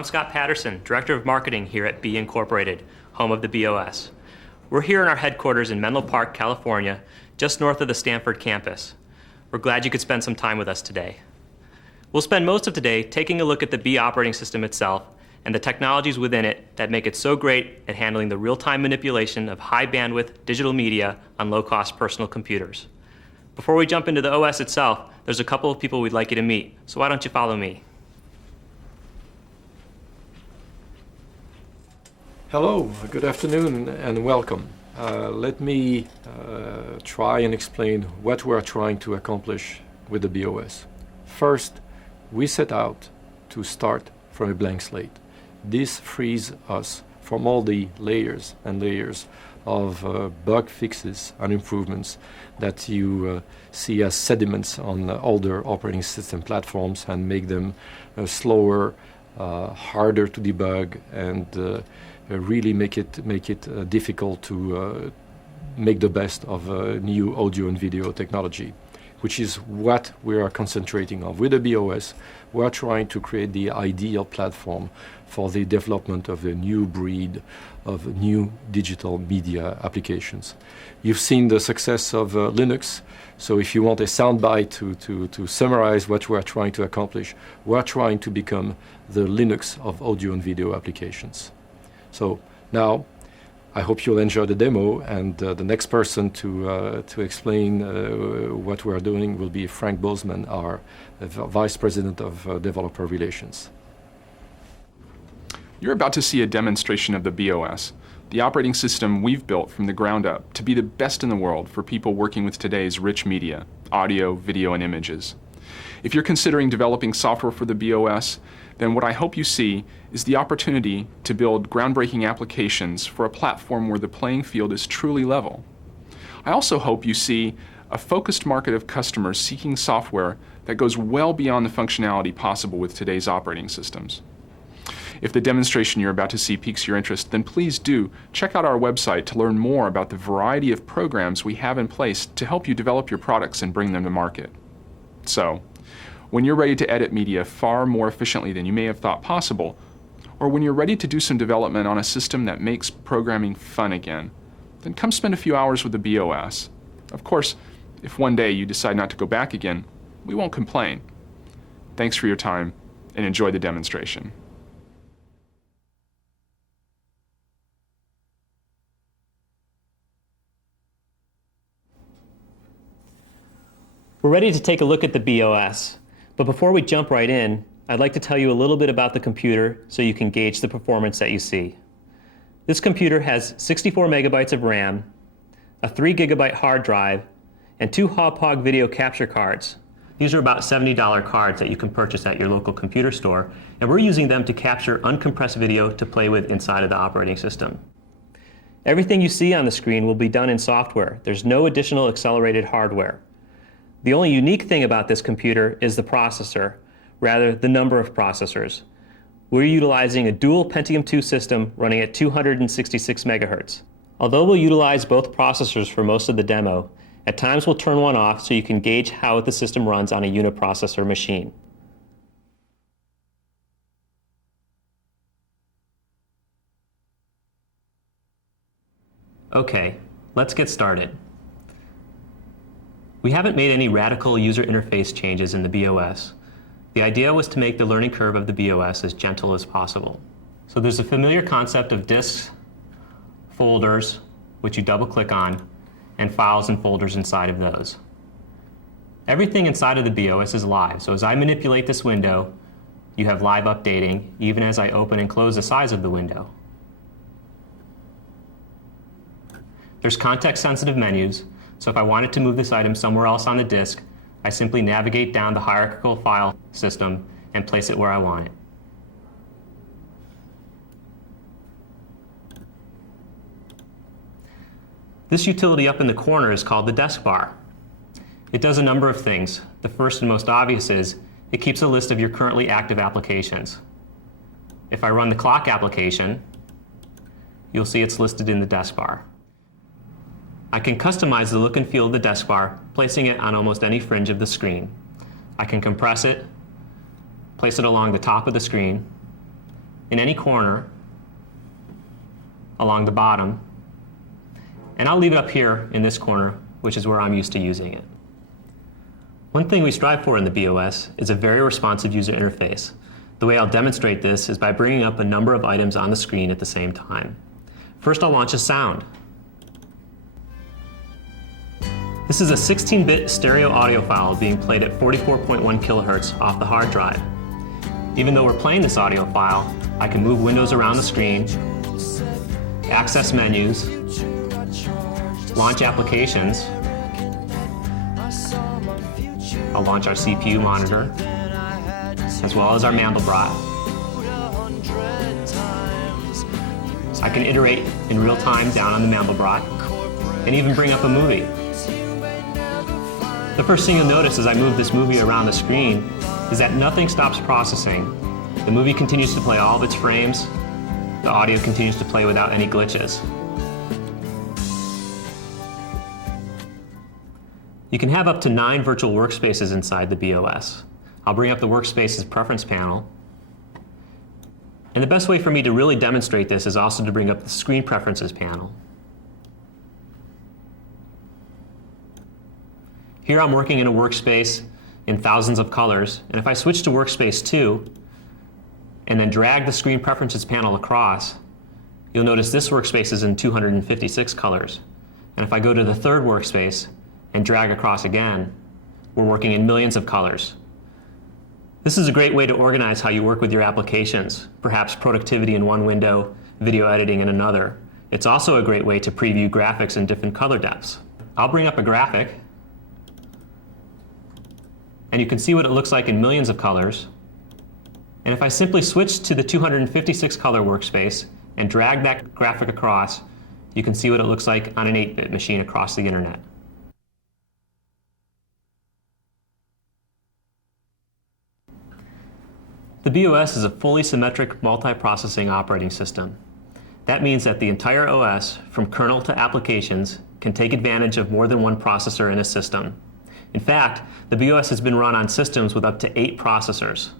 I'm Scott Patterson, Director of Marketing here at B Incorporated, home of the BeOS. We're here in our headquarters in Menlo Park, California, just north of the Stanford campus. We're glad you could spend some time with us today. We'll spend most of today taking a look at the B operating system itself and the technologies within it that make it so great at handling the real-time manipulation of high-bandwidth digital media on low-cost personal computers. Before we jump into the OS itself, there's a couple of people we'd like you to meet, so why don't you follow me? Hello, good afternoon and welcome. Let me try and explain what we're trying to accomplish with the BeOS. First, we set out to start from a blank slate. This frees us from all the layers and layers of bug fixes and improvements that you see as sediments on older operating system platforms and make them slower, harder to debug, and really make it difficult to make the best of new audio and video technology, which is what we are concentrating on. With the BeOS, we are trying to create the ideal platform for the development of a new breed of new digital media applications. You've seen the success of Linux, so if you want a soundbite to summarize what we're trying to accomplish, we're trying to become the Linux of audio and video applications. So now, I hope you'll enjoy the demo, and the next person to explain what we're doing will be Frank Bozeman, our Vice President of Developer Relations. You're about to see a demonstration of the BeOS, the operating system we've built from the ground up to be the best in the world for people working with today's rich media, audio, video, and images. If you're considering developing software for the BeOS, then what I hope you see is the opportunity to build groundbreaking applications for a platform where the playing field is truly level. I also hope you see a focused market of customers seeking software that goes well beyond the functionality possible with today's operating systems. If the demonstration you're about to see piques your interest, then please do check out our website to learn more about the variety of programs we have in place to help you develop your products and bring them to market. So, when you're ready to edit media far more efficiently than you may have thought possible, or when you're ready to do some development on a system that makes programming fun again, then come spend a few hours with the BeOS. Of course, if one day you decide not to go back again, we won't complain. Thanks for your time, and enjoy the demonstration. We're ready to take a look at the BeOS, but before we jump right in, I'd like to tell you a little bit about the computer so you can gauge the performance that you see. This computer has 64 megabytes of RAM, a 3 gigabyte hard drive, and 2 Hauppauge video capture cards. These are about $70 cards that you can purchase at your local computer store, and we're using them to capture uncompressed video to play with inside of the operating system. Everything you see on the screen will be done in software. There's no additional accelerated hardware. The only unique thing about this computer is the processor, rather the number of processors. We're utilizing a dual Pentium 2 system running at 266 megahertz. Although we'll utilize both processors for most of the demo, at times we'll turn one off so you can gauge how the system runs on a uniprocessor machine. Okay, let's get started. We haven't made any radical user interface changes in the BeOS. The idea was to make the learning curve of the BeOS as gentle as possible. So there's a familiar concept of disks, folders, which you double-click on, and files and folders inside of those. Everything inside of the BeOS is live, so as I manipulate this window, you have live updating, even as I open and close the size of the window. There's context-sensitive menus, so if I wanted to move this item somewhere else on the disk, I simply navigate down the hierarchical file system and place it where I want it. This utility up in the corner is called the desk bar. It does a number of things. The first and most obvious is it keeps a list of your currently active applications. If I run the clock application, you'll see it's listed in the desk bar. I can customize the look and feel of the desk bar, placing it on almost any fringe of the screen. I can compress it, place it along the top of the screen, in any corner along the bottom, and I'll leave it up here in this corner, which is where I'm used to using it. One thing we strive for in the BeOS is a very responsive user interface. The way I'll demonstrate this is by bringing up a number of items on the screen at the same time. First, I'll launch a sound. This is a 16-bit stereo audio file being played at 44.1 kilohertz off the hard drive. Even though we're playing this audio file, I can move windows around the screen, access menus, launch applications. I'll launch our CPU monitor, as well as our Mandelbrot. I can iterate in real time down on the Mandelbrot, and even bring up a movie. The first thing you'll notice as I move this movie around the screen is that nothing stops processing. The movie continues to play all of its frames. The audio continues to play without any glitches. You can have up to 9 virtual workspaces inside the BeOS. I'll bring up the Workspaces Preference panel. And the best way for me to really demonstrate this is also to bring up the Screen Preferences panel. Here I'm working in a workspace in thousands of colors, and if I switch to Workspace 2 and then drag the Screen Preferences panel across, you'll notice this workspace is in 256 colors. And if I go to the third workspace and drag across again, we're working in millions of colors. This is a great way to organize how you work with your applications, perhaps productivity in one window, video editing in another. It's also a great way to preview graphics in different color depths. I'll bring up a graphic, and you can see what it looks like in millions of colors. And if I simply switch to the 256 color workspace and drag that graphic across, you can see what it looks like on an 8-bit machine across the internet. The BeOS is a fully symmetric multiprocessing operating system. That means that the entire OS, from kernel to applications, can take advantage of more than one processor in a system. In fact, the BeOS has been run on systems with up to 8 processors.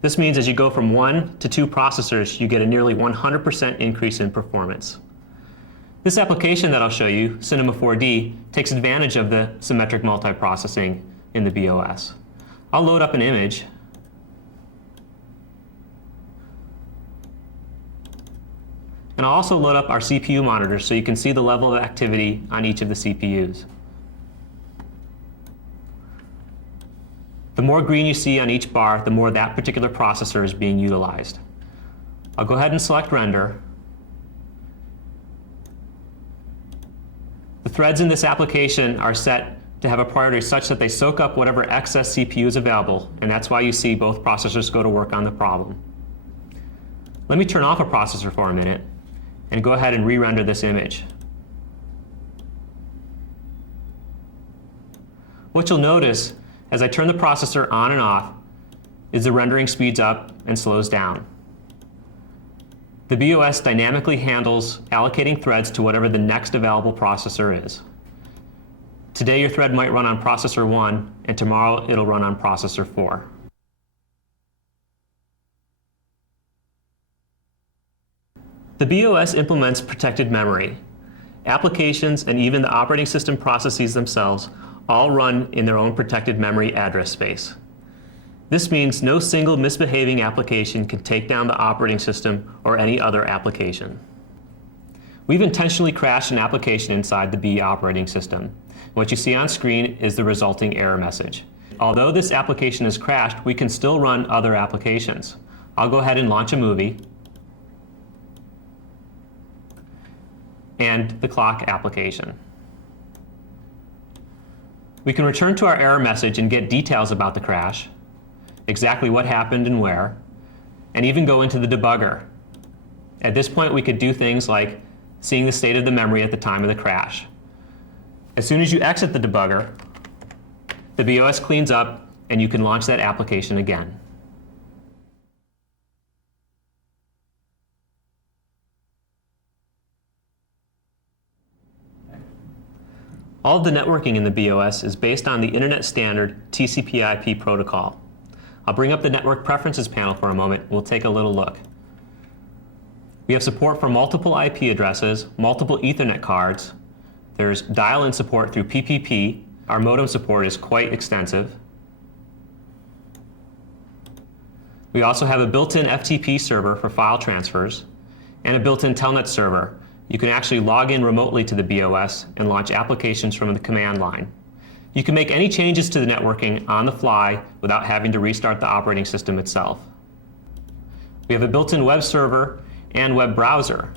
This means as you go from 1 to 2 processors, you get a nearly 100% increase in performance. This application that I'll show you, Cinema 4D, takes advantage of the symmetric multiprocessing in the BeOS. I'll load up an image. And I'll also load up our CPU monitors so you can see the level of activity on each of the CPUs. The more green you see on each bar, the more that particular processor is being utilized. I'll go ahead and select Render. The threads in this application are set to have a priority such that they soak up whatever excess CPU is available, and that's why you see both processors go to work on the problem. Let me turn off a processor for a minute and go ahead and re-render this image. What you'll notice as I turn the processor on and off is the rendering speeds up and slows down. The BeOS dynamically handles allocating threads to whatever the next available processor is. Today your thread might run on processor 1, and tomorrow it'll run on processor 4. The BeOS implements protected memory. Applications and even the operating system processes themselves all run in their own protected memory address space. This means no single misbehaving application can take down the operating system or any other application. We've intentionally crashed an application inside the B operating system. What you see on screen is the resulting error message. Although this application is crashed, we can still run other applications. I'll go ahead and launch a movie and the clock application. We can return to our error message and get details about the crash, exactly what happened and where, and even go into the debugger. At this point, we could do things like seeing the state of the memory at the time of the crash. As soon as you exit the debugger, the BeOS cleans up and you can launch that application again. All of the networking in the BeOS is based on the internet standard TCP/IP protocol. I'll bring up the Network Preferences panel for a moment. We'll take a little look. We have support for multiple IP addresses, multiple Ethernet cards. There's dial-in support through PPP. Our modem support is quite extensive. We also have a built-in FTP server for file transfers and a built-in telnet server. You can actually log in remotely to the BeOS and launch applications from the command line. You can make any changes to the networking on the fly without having to restart the operating system itself. We have a built-in web server and web browser.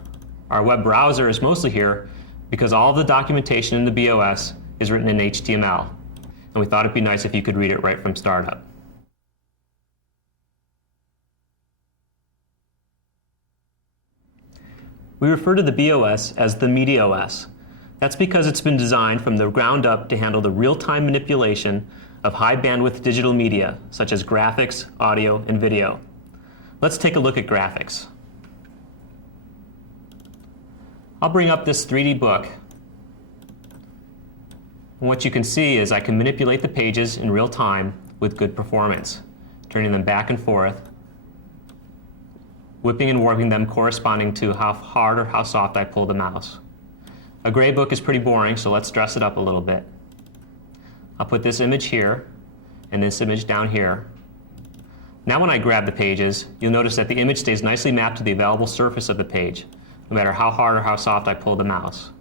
Our web browser is mostly here because all of the documentation in the BeOS is written in HTML, and we thought it'd be nice if you could read it right from startup. We refer to the BeOS as the MediaOS. That's because it's been designed from the ground up to handle the real-time manipulation of high-bandwidth digital media, such as graphics, audio, and video. Let's take a look at graphics. I'll bring up this 3D book. And what you can see is I can manipulate the pages in real time with good performance, turning them back and forth, whipping and warping them corresponding to how hard or how soft I pull the mouse. A gray book is pretty boring, so let's dress it up a little bit. I'll put this image here and this image down here. Now when I grab the pages, you'll notice that the image stays nicely mapped to the available surface of the page, no matter how hard or how soft I pull the mouse.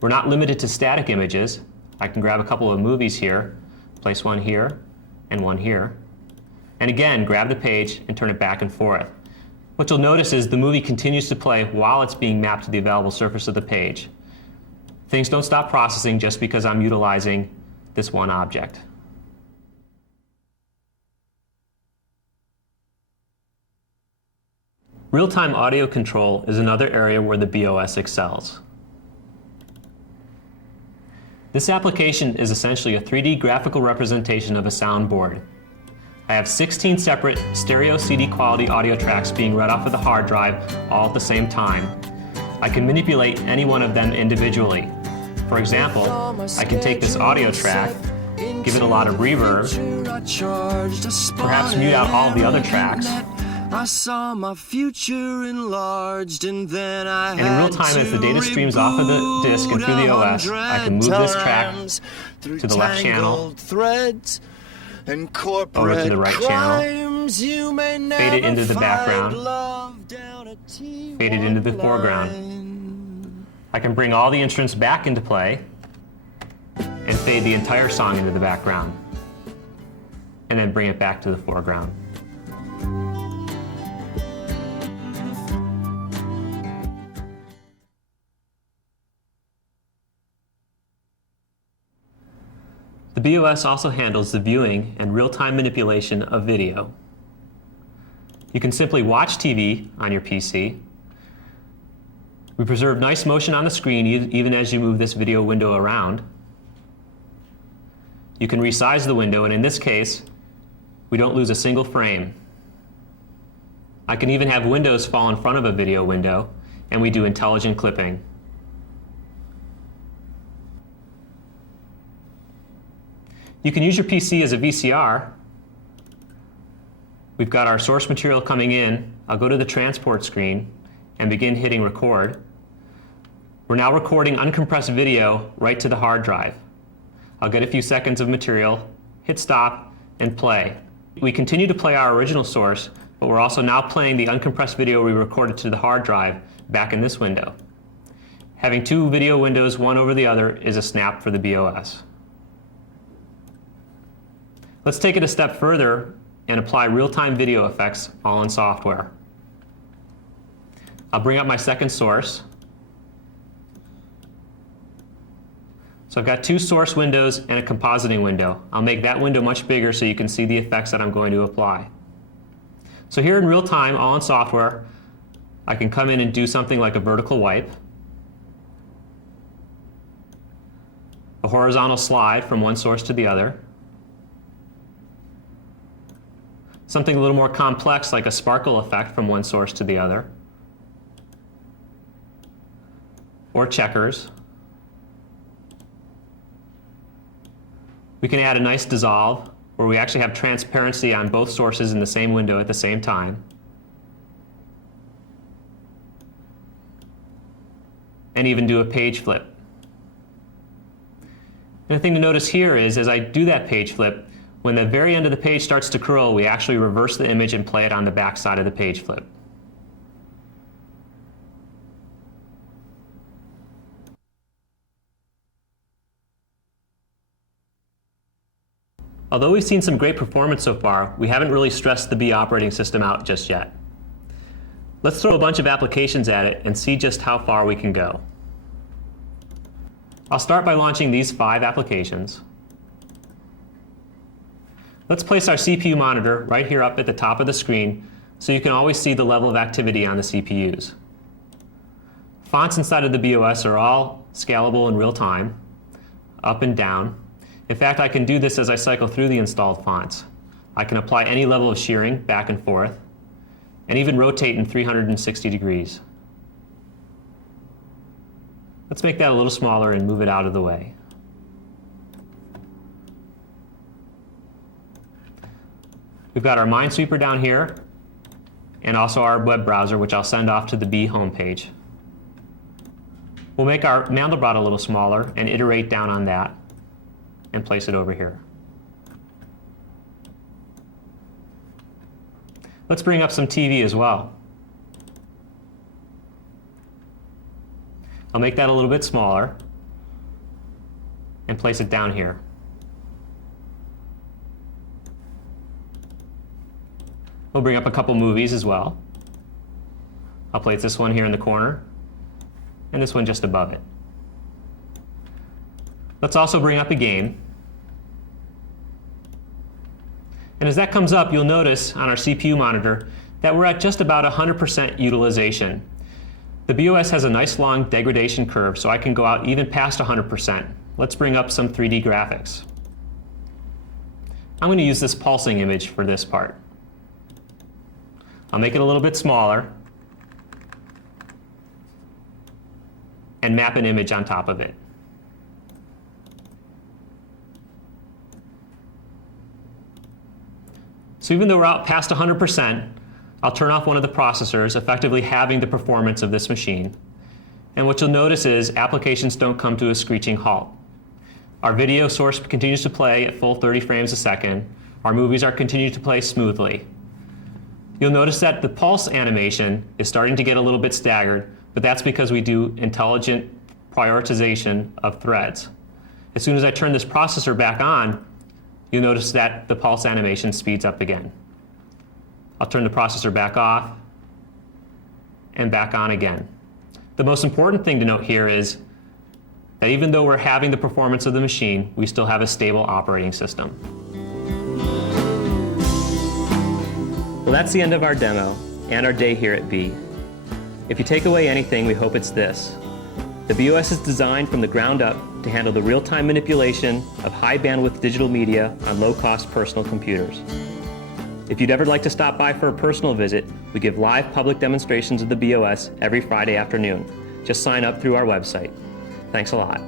We're not limited to static images. I can grab a couple of movies here, place one here and one here, and again grab the page and turn it back and forth. What you'll notice is the movie continues to play while it's being mapped to the available surface of the page. Things don't stop processing just because I'm utilizing this one object. Real-time audio control is another area where the BeOS excels. This application is essentially a 3D graphical representation of a soundboard. I have 16 separate stereo CD quality audio tracks being read off of the hard drive all at the same time. I can manipulate any one of them individually. For example, I can take this audio track, give it a lot of reverb, perhaps mute out all of the other tracks, I saw my future enlarged, and then and in real time as the data streams off of the disk and through the OS, I can move this track to the left channel, over to the right channel, fade it into the background, fade it into the foreground. I can bring all the instruments back into play and fade the entire song into the background, and then bring it back to the foreground. The BeOS also handles the viewing and real-time manipulation of video. You can simply watch TV on your PC. We preserve nice motion on the screen even as you move this video window around. You can resize the window, and in this case, we don't lose a single frame. I can even have windows fall in front of a video window, and we do intelligent clipping. You can use your PC as a VCR. We've got our source material coming in. I'll go to the transport screen and begin hitting record. We're now recording uncompressed video right to the hard drive. I'll get a few seconds of material, hit stop, and play. We continue to play our original source, but we're also now playing the uncompressed video we recorded to the hard drive back in this window. Having two video windows, one over the other, is a snap for the BeOS. Let's take it a step further and apply real-time video effects all in software. I'll bring up my second source. So I've got two source windows and a compositing window. I'll make that window much bigger so you can see the effects that I'm going to apply. So here in real time, all in software, I can come in and do something like a vertical wipe, a horizontal slide from one source to the other, something a little more complex like a sparkle effect from one source to the other, or checkers. We can add a nice dissolve where we actually have transparency on both sources in the same window at the same time. and even do a page flip. And the thing to notice here is, as I do that page flip, when the very end of the page starts to curl, we actually reverse the image and play it on the back side of the page flip. Although we've seen some great performance so far, we haven't really stressed the B operating system out just yet. Let's throw a bunch of applications at it and see just how far we can go. I'll start by launching these 5 applications. Let's place our CPU monitor right here up at the top of the screen so you can always see the level of activity on the CPUs. Fonts inside of the BeOS are all scalable in real time, up and down. In fact, I can do this as I cycle through the installed fonts. I can apply any level of shearing back and forth, and even rotate in 360 degrees. Let's make that a little smaller and move it out of the way. We've got our Minesweeper down here, and also our web browser, which I'll send off to the B homepage. We'll make our Mandelbrot a little smaller and iterate down on that and place it over here. Let's bring up some TV as well. I'll make that a little bit smaller and place it down here. We'll bring up a couple movies as well. I'll place this one here in the corner and this one just above it. Let's also bring up a game. And as that comes up, you'll notice on our CPU monitor that we're at just about 100% utilization. The BeOS has a nice long degradation curve, so I can go out even past 100%. Let's bring up some 3D graphics. I'm going to use this pulsing image for this part. I'll make it a little bit smaller and map an image on top of it. So even though we're out past 100%, I'll turn off one of the processors, effectively halving the performance of this machine. And what you'll notice is applications don't come to a screeching halt. Our video source continues to play at full 30 frames a second. Our movies are continuing to play smoothly. You'll notice that the pulse animation is starting to get a little bit staggered, but that's because we do intelligent prioritization of threads. As soon as I turn this processor back on, you'll notice that the pulse animation speeds up again. I'll turn the processor back off and back on again. The most important thing to note here is that even though we're having the performance of the machine, we still have a stable operating system. Well, that's the end of our demo and our day here at B. If you take away anything, we hope it's this. The BeOS is designed from the ground up to handle the real-time manipulation of high-bandwidth digital media on low-cost personal computers. If you'd ever like to stop by for a personal visit, we give live public demonstrations of the BeOS every Friday afternoon. Just sign up through our website. Thanks a lot.